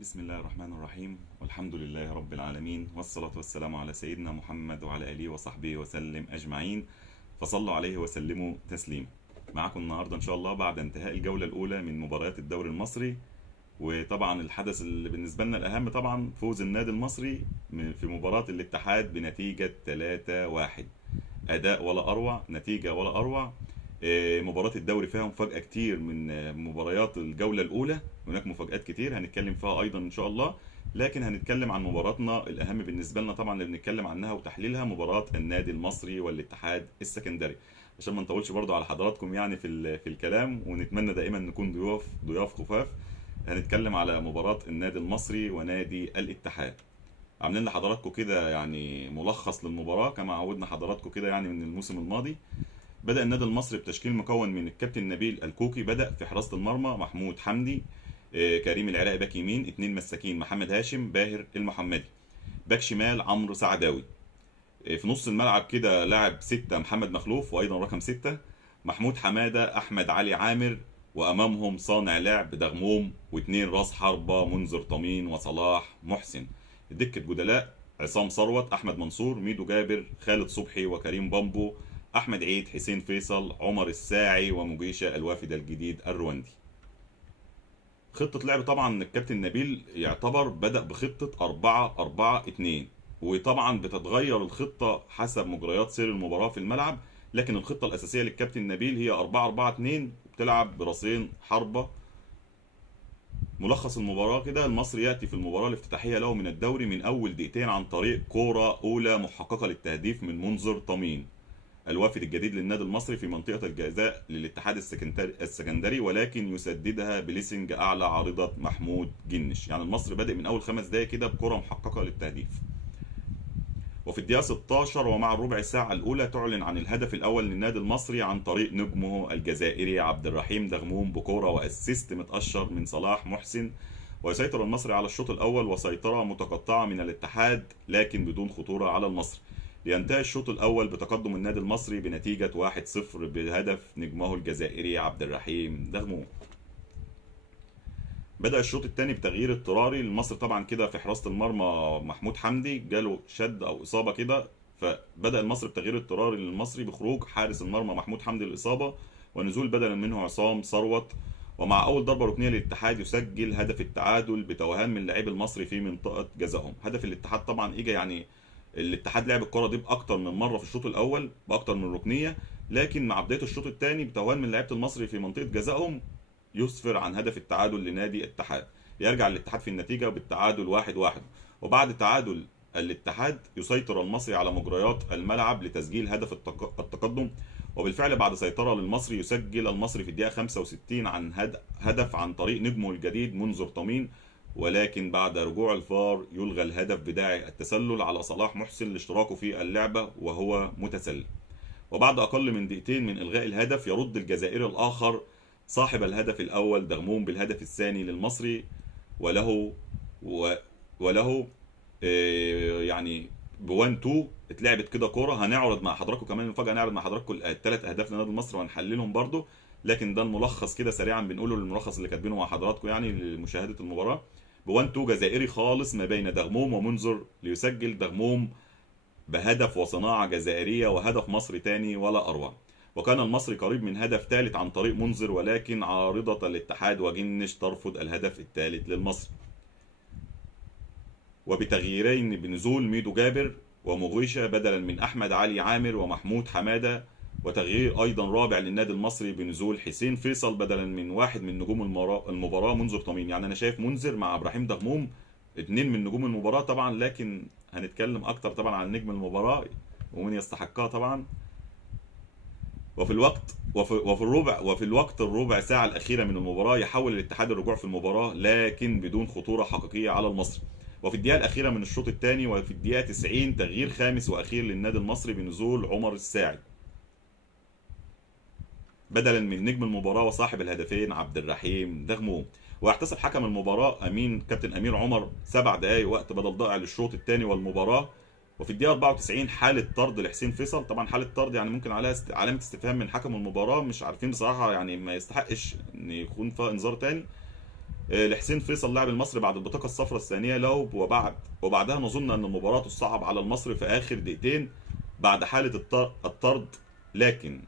بسم الله الرحمن الرحيم، والحمد لله رب العالمين، والصلاة والسلام على سيدنا محمد وعلى آله وصحبه وسلم أجمعين. فصلوا عليه وسلموا تسليما. معكم النهاردة إن شاء الله بعد انتهاء الجولة الأولى من مباريات الدوري المصري. وطبعا الحدث اللي بالنسبة لنا الأهم طبعا فوز النادي المصري في مباراة الاتحاد بنتيجة 3-1. أداء ولا أروع، نتيجة ولا أروع. مباراة الدوري فيها مفاجأة كتير من مباريات الجولة الأولى. هناك مفاجآت كتير هنتكلم فيها أيضا إن شاء الله. لكن هنتكلم عن مباراتنا الأهم بالنسبة لنا طبعا اللي بنتكلم عنها وتحليلها، مباراة النادي المصري والاتحاد السكندري. عشان ما نطولش برضو على حضراتكم يعني في الكلام، ونتمنى دائما نكون ضياف خفاف. هنتكلم على مباراة النادي المصري ونادي الاتحاد. عاملين لحضراتكم كده يعني ملخص للمباراة كما عودنا حضراتكم كده يعني من الموسم الماضي. بدأ النادي المصري بتشكيل مكون من الكابتن نبيل الكوكي. بدأ في حراسة المرمى محمود حمدي، كريم العراقي باك يمين، اتنين مساكين محمد هاشم، باهر المحمدي. باك شمال عمرو سعداوي. في نص الملعب كده لاعب ستة محمد مخلوف، وأيضا رقم ستة محمود حمادة، أحمد علي عامر. وأمامهم صانع لعب دغموم، واتنين راس حربة منذر طمين وصلاح محسن. دكة بدلاء عصام ثروت، أحمد منصور، ميدو جابر، خالد صبحي وكريم بامبو، أحمد عيد، حسين فيصل، عمر الساعي، ومجيشة الوافد الجديد الرواندي. خطة لعب طبعا الكابتن نبيل يعتبر بدأ بخطة 4-4-2، وطبعا بتتغير الخطة حسب مجريات سير المباراة في الملعب. لكن الخطة الأساسية للكابتن نبيل هي 4-4-2، بتلعب براسين حربة. ملخص المباراة كده: المصري يأتي في المباراة الافتتاحية له من الدوري من أول دقيقتين عن طريق كورة أولى محققة للتهديف من منذر طمين، الوافد الجديد للنادي المصري، في منطقة الجزاء للاتحاد السكندري، ولكن يسددها بليسنج أعلى عارضة محمود جنش. يعني المصري بادئ من أول 5 دقايق كده بكرة محققة للتهديف. وفي الدقيقة 16 ومع الربع ساعة الأولى تعلن عن الهدف الأول للنادي المصري عن طريق نجمه الجزائري عبد الرحيم دغموم بكورة وأسيست متقشر من صلاح محسن. ويسيطر المصري على الشوط الأول وسيطرة متقطعة من الاتحاد لكن بدون خطورة على المصري، لينتهي الشوط الأول بتقدم النادي المصري بنتيجة 1-0 بهدف نجمه الجزائري عبد الرحيم دغموم. بدأ الشوط الثاني بتغيير اضطراري للمصري طبعا كده في حراسة المرمى محمود حمدي جاله شد أو إصابة كده، فبدأ المصري بتغيير اضطراري للمصري بخروج حارس المرمى محمود حمدي الإصابة ونزول بدلا منه عصام ثروت. ومع أول ضربة ركنية للاتحاد يسجل هدف التعادل بتوهان من لاعبي المصري في منطقة جزائهم. هدف الاتحاد طبعا إجا يعني الاتحاد لعب الكرة دي بأكتر من مرة في الشوط الأول بأكتر من ركنية، لكن مع بداية الشوط الثاني بتوهان من لعيبة المصري في منطقة جزائهم يسفر عن هدف التعادل لنادي الاتحاد. يرجع الاتحاد في النتيجة بالتعادل 1-1. وبعد تعادل الاتحاد يسيطر المصري على مجريات الملعب لتسجيل هدف التقدم. وبالفعل بعد سيطرة للمصري يسجل المصري في الدقيقة 65 عن هدف عن طريق نجمه الجديد منذر طمين، ولكن بعد رجوع الفار يلغى الهدف بداعي التسلل على صلاح محسن لاشتراكه في اللعبة وهو متسلل. وبعد أقل من دقيقتين من إلغاء الهدف يرد الجزائري الآخر صاحب الهدف الأول دغموم بالهدف الثاني للمصري، وله و وله يعني بوان 2 اتلعبت كده كوره. هنعرض مع حضراتكم كمان مفاجاه، نعرض مع حضراتكم الثلاث اهداف لنادي المصري وهنحللهم برضو. لكن ده الملخص كده سريعا بنقوله للملخص اللي كاتبينه مع حضراتكم يعني لمشاهده المباراه. بوان 2 جزائري خالص ما بين دغموم ومنذر ليسجل دغموم بهدف وصناعة جزائرية، وهدف مصري تاني ولا أروع. وكان المصري قريب من هدف ثالث عن طريق منذر، ولكن عارضة الاتحاد وجنش ترفض الهدف الثالث للمصري. وبتغييرين بنزول ميدو جابر ومغيشة بدلا من أحمد علي عامر ومحمود حمادة. وتغيير أيضا رابع للنادي المصري بنزول حسين فيصل بدلا من واحد من نجوم المباراة منذر طمين. يعني أنا شايف منذر مع إبراهيم دغموم اتنين من نجوم المباراة طبعا، لكن هنتكلم أكتر طبعا عن نجم المباراة ومن يستحقها طبعا. وفي الوقت الربع ساعة الأخيرة من المباراة يحاول الاتحاد الرجوع في المباراة لكن بدون خطورة حقيقية على المصري. وفي الدقيقة الأخيرة من الشوط الثاني وفي الدقيقة 90 تغيير خامس وأخير للنادي المصري بنزول عمر الساعي بدلا من نجم المباراة وصاحب الهدفين عبد الرحيم دغموم. ويحتسب حكم المباراة كابتن أمير عمر 7 دقايق وقت بدل ضائع للشوط الثاني والمباراة. وفي الدقيقة 94 حالة طرد لحسين فيصل. طبعا حالة طرد يعني ممكن عليها علامة استفهام من حكم المباراة، مش عارفين بصراحة يعني ما يستحقش ان يكون فيها انذار تاني. لحسين فيصل لاعب المصري بعد البطاقه الصفراء الثانيه له، وبعدها نظن ان المباراه تصعب على المصري في اخر دقيقتين بعد حاله الطرد. لكن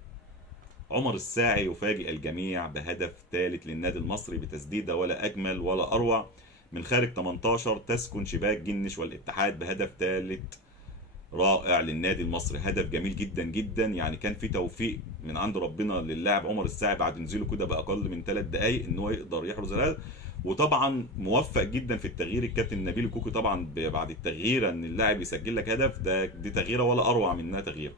عمر الساعي يفاجئ الجميع بهدف ثالث للنادي المصري بتسديده ولا اجمل ولا اروع من خارج 18 تسكن شباك جنش والاتحاد بهدف ثالث رائع للنادي المصري. هدف جميل جدا جدا، يعني كان في توفيق من عند ربنا للاعب عمر الساعي بعد نزوله كده باقل من 3 دقائق ان هو يقدر يحرز الهدف. وطبعا موفق جدا في التغيير الكابتن نبيل كوكي طبعا بعد التغيير ان اللاعب يسجل لك هدف، دي تغييره ولا اروع منها تغيير.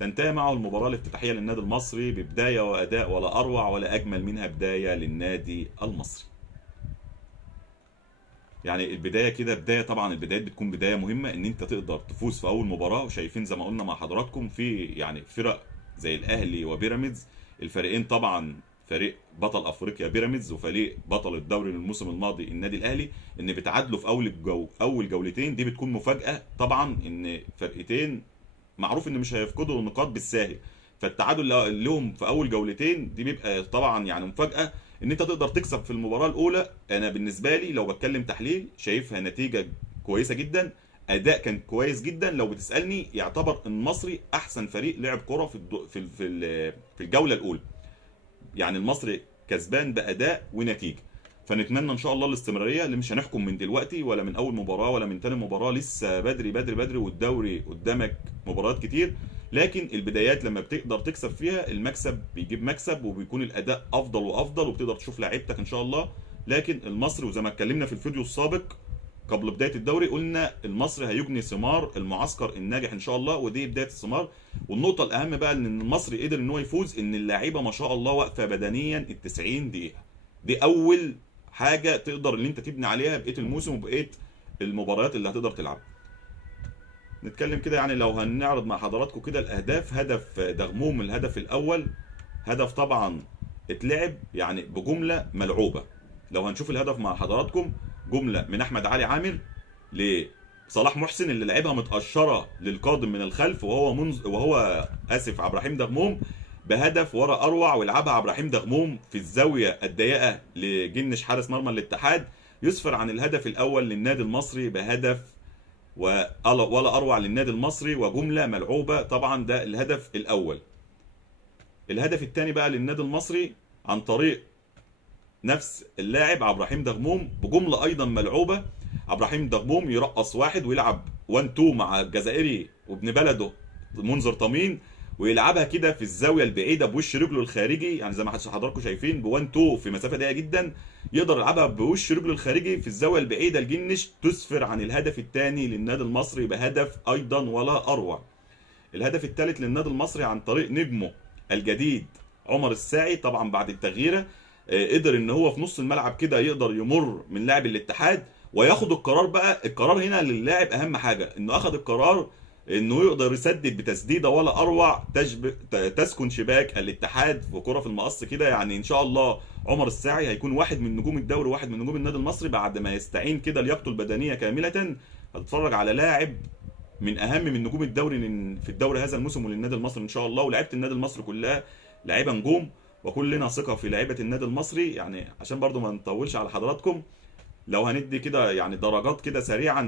تنتهي معه المباراة الافتتاحية للنادي المصري ببداية وأداء ولا أروع ولا أجمل منها بداية للنادي المصري. يعني البداية كده بداية، طبعا البدايات بتكون بداية مهمة ان انت تقدر تفوز في اول مباراة. وشايفين زي ما قلنا مع حضراتكم في يعني فرق زي الاهلي وبيراميدز، الفريقين طبعا فريق بطل افريقيا بيراميدز وفريق بطل الدوري الموسم الماضي النادي الاهلي، ان بتعادلوا في اول جولتين. دي بتكون مفاجأة طبعا، ان فرقتين معروف ان مش هيفقدوا النقاط بالساهل، فالتعادل لهم في اول جولتين دي بيبقى طبعا يعني مفاجاه ان انت تقدر تكسب في المباراه الاولى. انا بالنسبه لي لو بتكلم تحليل شايفها نتيجه كويسه جدا، اداء كان كويس جدا. لو بتسالني يعتبر المصري احسن فريق لعب كره في الجوله الاولى، يعني المصري كسبان باداء ونتيجه. فنتمنى ان شاء الله الاستمراريه، اللي مش هنحكم من دلوقتي ولا من اول مباراه ولا من تاني مباراه، لسه بدري بدري بدري والدوري قدامك مباريات كتير. لكن البدايات لما بتقدر تكسب فيها المكسب بيجيب مكسب وبيكون الاداء افضل وافضل وبتقدر تشوف لعيبتك ان شاء الله. لكن المصري وزي ما اتكلمنا في الفيديو السابق قبل بدايه الدوري قلنا المصري هيجني ثمار المعسكر الناجح ان شاء الله، ودي بدايه الثمار. والنقطه الاهم بقى ان المصري قدر ان هو يفوز، ان اللاعيبه ما شاء الله واقفه بدنيا ال 90 دقيقه. دي اول حاجه تقدر ان انت تبني عليها بقيه الموسم وبقيه المباريات اللي هتقدر تلعبها. نتكلم كده يعني لو هنعرض مع حضراتكم كده الاهداف. هدف دغموم الهدف الاول، هدف طبعا اتلعب يعني بجمله ملعوبه. لو هنشوف الهدف مع حضراتكم، جمله من احمد علي عامر لصلاح محسن اللي لعبها متقشره للقادم من الخلف، وهو اسف عبد الرحيم دغموم بهدف ورا اروع، ويلعبها عبد الرحيم دغموم في الزاويه الضيقه لجنش حارس مرمى الاتحاد، يسفر عن الهدف الاول للنادي المصري بهدف ولا اروع للنادي المصري وجمله ملعوبه. طبعا ده الهدف الاول. الهدف الثاني بقى للنادي المصري عن طريق نفس اللاعب عبد الرحيم دغموم بجمله ايضا ملعوبه. عبد الرحيم دغموم يرقص واحد ويلعب 1 2 مع الجزائري وابن بلده منذر طمين، ويلعبها كده في الزاويه البعيده بوش رجله الخارجي، يعني زي ما حضراتكم شايفين ب 1 2 في مسافه ضيقه جدا، يقدر يلعبها بوش رجله الخارجي في الزاويه البعيده الجنش، تسفر عن الهدف الثاني للنادي المصري بهدف ايضا ولا اروع. الهدف الثالث للنادي المصري عن طريق نجمه الجديد عمر الساعي، طبعا بعد التغييره قدر ان هو في نص الملعب كده يقدر يمر من لاعب الاتحاد وياخد القرار. بقى القرار هنا للاعب اهم حاجه، انه اخذ القرار انه يقدر يسدد بتسديده ولا اروع تسكن شباك الاتحاد في كره في المقص كده. يعني ان شاء الله عمر الساعي هيكون واحد من نجوم الدوري وواحد من نجوم النادي المصري بعد ما يستعين كده لياقته البدنيه كامله. هتتفرج على لاعب من اهم من نجوم الدوري في الدوري هذا الموسم وللنادي المصري ان شاء الله. ولاعيبه النادي المصري كلها لاعيبه نجوم، وكلنا ثقه في لعيبه النادي المصري. يعني عشان برضو ما نطولش على حضراتكم، لو هندي كده يعني درجات كده سريعا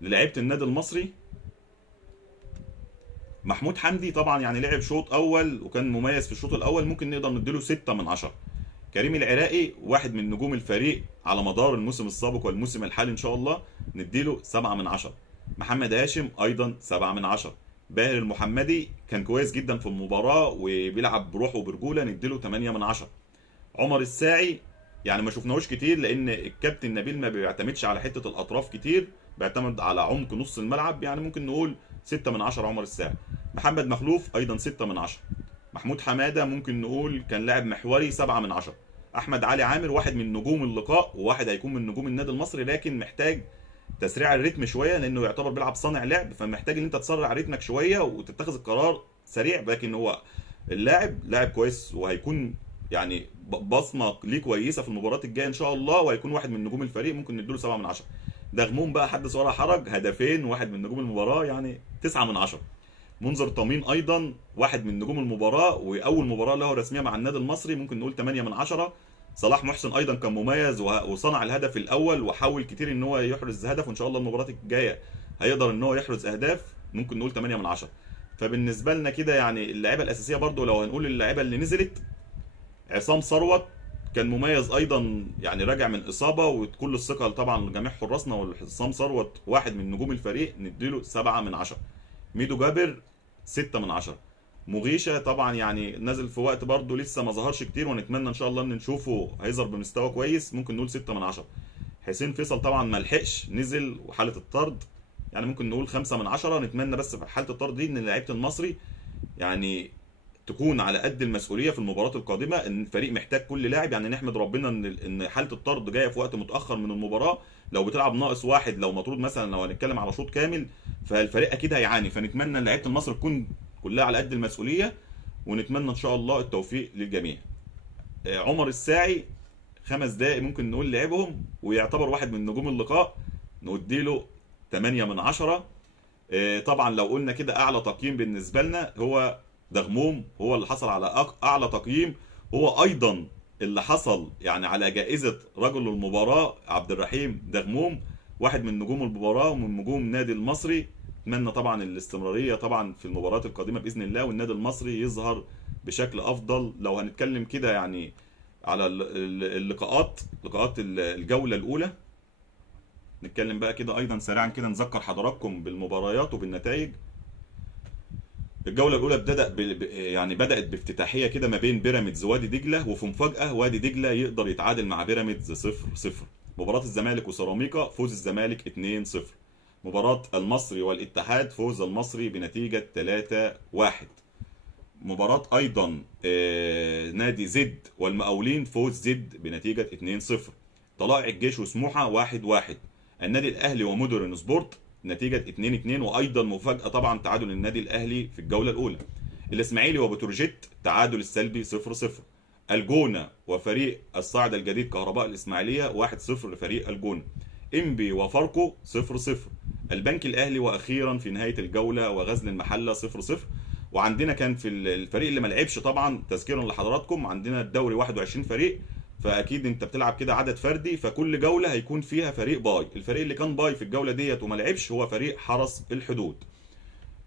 للاعيبه النادي المصري. محمود حمدي طبعا يعني لعب شوط اول وكان مميز في الشوط الاول، ممكن نقدر نديله 6 من 10. كريم العراقي واحد من نجوم الفريق على مدار الموسم السابق والموسم الحالي ان شاء الله، نديله 7 من 10. محمد هاشم ايضا 7 من 10. باهر المحمدي كان كويس جدا في المباراه وبيلعب بروح وبرجوله، نديله 8 من 10. عمر الساعي يعني ما شفناهوش كتير لان الكابتن نبيل ما بيعتمدش على حته الاطراف كتير، بيعتمد على عمق نص الملعب، يعني ممكن نقول 6 من 10 عمر الساعي. محمد مخلوف ايضا 6 من 10. محمود حماده ممكن نقول كان لاعب محوري 7 من 10. احمد علي عامر واحد من نجوم اللقاء وواحد هيكون من نجوم النادي المصري، لكن محتاج تسريع الريتم شويه لانه يعتبر بيلعب صانع لعب، فمحتاج ان انت تسرع رتمك شويه وتتخذ القرار سريع. لكن هو لاعب كويس وهيكون يعني بصمه ليه كويسه في المباريات الجايه ان شاء الله، وهيكون واحد من نجوم الفريق، ممكن نديله 7 من 10. دغموم بقى حدث ولا حرج، هدفين واحد من نجوم المباراه، يعني 9 من 10. منذر طمين ايضا واحد من نجوم المباراه واول مباراه له رسميه مع النادي المصري، ممكن نقول 8 من 10. صلاح محسن ايضا كان مميز وصنع الهدف الاول، وحاول كتير ان هو يحرز هدف، وان شاء الله المباراه الجايه هيقدر ان هو يحرز اهداف، ممكن نقول 8 من 10. فبالنسبه لنا كده يعني اللعيبه الاساسيه برضو لو هنقول اللعيبه اللي نزلت، عصام ثروت كان مميز ايضا، يعني راجع من اصابه، وكل الثقه طبعا لجميع حراسنا، وعصام ثروت واحد من نجوم الفريق نديله 7 من 10. ميدو جابر 6 من 10. مغيشة طبعا يعني نازل في وقت برضه لسه ما ظهرش كتير، ونتمنى ان شاء الله ان نشوفه هيظهر بمستوى كويس، ممكن نقول 6 من 10. حسين فيصل طبعا ما لحقش، نزل وحاله الطرد، يعني ممكن نقول 5 من 10. نتمنى بس في حاله الطرد دي ان لعيبه المصري يعني تكون على قد المسؤوليه في المباراه القادمه، ان الفريق محتاج كل لاعب، يعني نحمد ربنا ان حاله الطرد جايه في وقت متاخر من المباراه. لو بتلعب ناقص واحد، لو مطرود مثلا، لو هنتكلم على شوط كامل، فالفريق اكيد هيعاني. فنتمنى ان لعيبه المصري تكون كلها على قد المسؤوليه، ونتمنى ان شاء الله التوفيق للجميع. عمر الساعي 5 دقائق ممكن نقول لعبهم، ويعتبر واحد من نجوم اللقاء، نديله 8 من 10. طبعا لو قلنا كده اعلى تقييم بالنسبه لنا هو دغموم، هو اللي حصل على اعلى تقييم. هو ايضا اللي حصل يعني على جائزه رجل المباراه، عبد الرحيم دغموم، واحد من نجوم المباراه ومن نجوم النادي المصري. اتمنى طبعا الاستمراريه طبعا في المباريات القادمه باذن الله، والنادي المصري يظهر بشكل افضل. لو هنتكلم كده يعني على لقاءات الجوله الاولى، نتكلم بقى كده ايضا سريعا كده، نذكر حضراتكم بالمباريات وبالنتائج. الجوله الاولى يعني بدات بافتتاحيه كده ما بين بيراميدز ووادي دجله، وفي مفاجاه وادي دجله يقدر يتعادل مع بيراميدز 0-0. مباراه الزمالك وسيراميكا، فوز الزمالك 2-0. مباراه المصري والاتحاد، فوز المصري بنتيجه 3-1. مباراه ايضا نادي زد والمقاولين، فوز زد بنتيجه 2-0. طلائع الجيش وسموحه 1-1. النادي الاهلي ومودرن سبورت نتيجه 2-2، وايضا مفاجاه طبعا تعادل النادي الاهلي في الجوله الاولى. الاسماعيلي وبتروجيت تعادل السلبي 0-0. الجونه وفريق الصاعد الجديد كهرباء الاسماعيليه 1-0 لفريق الجونه. انبي وفاركو 0-0. البنك الاهلي واخيرا في نهايه الجوله وغزل المحله 0-0. وعندنا كان في الفريق اللي ما لعبش طبعا تذكيرا لحضراتكم، عندنا الدوري 21 فريق، فاكيد انت بتلعب كده عدد فردي، فكل جوله هيكون فيها فريق باي. الفريق اللي كان باي في الجوله ديت وما لعبش هو فريق حرس الحدود.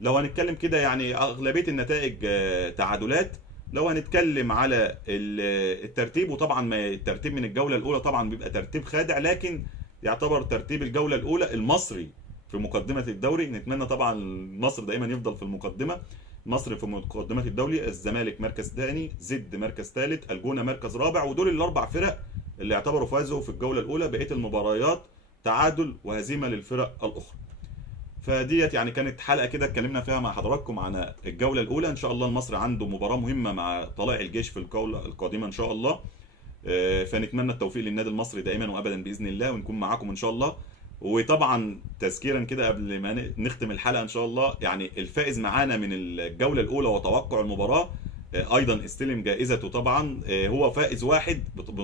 لو هنتكلم كده يعني اغلبيه النتائج تعادلات. لو هنتكلم على الترتيب، وطبعا ما الترتيب من الجوله الاولى طبعا بيبقى ترتيب خادع، لكن يعتبر ترتيب الجوله الاولى المصري في مقدمه الدوري. نتمنى طبعا مصر دايما يفضل في المقدمه. مصر في مقدمه الدوري، الزمالك مركز ثاني، زد مركز ثالث، الجونه مركز رابع، ودول الاربع فرق اللي يعتبروا فازوا في الجوله الاولى. بقيه المباريات تعادل وهزيمه للفرق الاخرى. فديت يعني كانت حلقه كده اتكلمنا فيها مع حضراتكم عن الجوله الاولى. ان شاء الله المصري عنده مباراه مهمه مع طلائع الجيش في الجوله القادمه ان شاء الله. فنتمنى التوفيق للنادي المصري دائما وابدا باذن الله، ونكون معاكم ان شاء الله. وطبعا تذكيرا كده قبل ما نختم الحلقه ان شاء الله، يعني الفائز معانا من الجوله الاولى وتوقع المباراه ايضا استلم جائزته طبعا. هو فائز واحد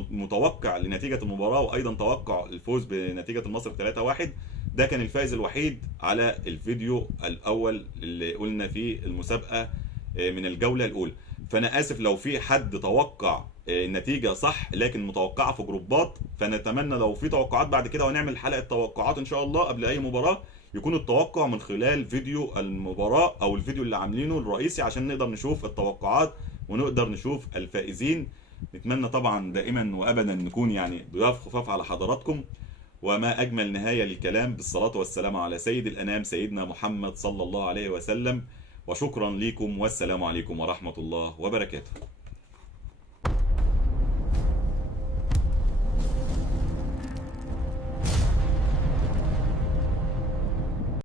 متوقع لنتيجه المباراه، وايضا توقع الفوز بنتيجه المصري 3-1. ده كان الفائز الوحيد على الفيديو الاول اللي قلنا فيه المسابقه من الجوله الاولى. فانا اسف لو في حد توقع النتيجه صح لكن متوقعه في جروبات، فنتمنى لو في توقعات بعد كده ونعمل حلقه توقعات ان شاء الله قبل اي مباراه، يكون التوقع من خلال فيديو المباراه او الفيديو اللي عاملينه الرئيسي، عشان نقدر نشوف التوقعات ونقدر نشوف الفائزين. نتمنى طبعا دائما وابدا نكون يعني ضياف خفاف على حضراتكم. وما اجمل نهايه للكلام، بالصلاه والسلام على سيد الانام سيدنا محمد صلى الله عليه وسلم. وشكرا لكم، والسلام عليكم ورحمه الله وبركاته.